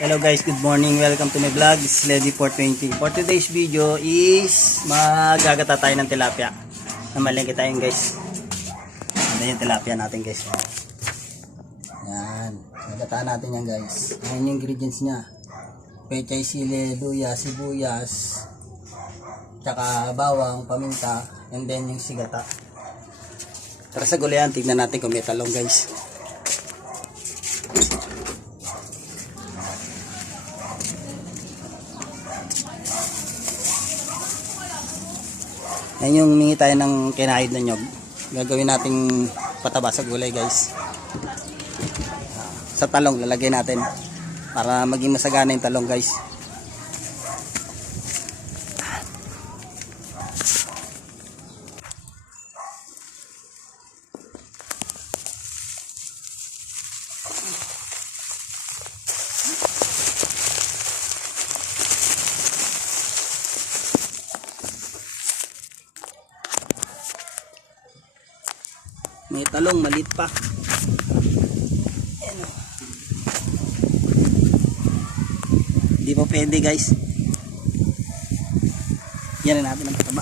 Hello guys, good morning. Welcome to my vlog. This is Lady420. For today's video is magagata tayo ng tilapia. Namalengke tayo guys. Ano yung tilapia natin guys. Yan. Nagataan natin yan guys. Ayan yung ingredients niya. Pechay, sili, luya, sibuyas, tsaka bawang, paminta, and then yung sigata. Tara sa gulayan, tignan natin kung may talong guys. Yan yung humingi tayo ng kinahid na nyog. Gagawin nating pataba sa gulay guys. Sa talong lalagay natin para maging masagana yung talong guys. May talong, maliit pa. Hindi pa pwede guys. Yan na natin ang pataba.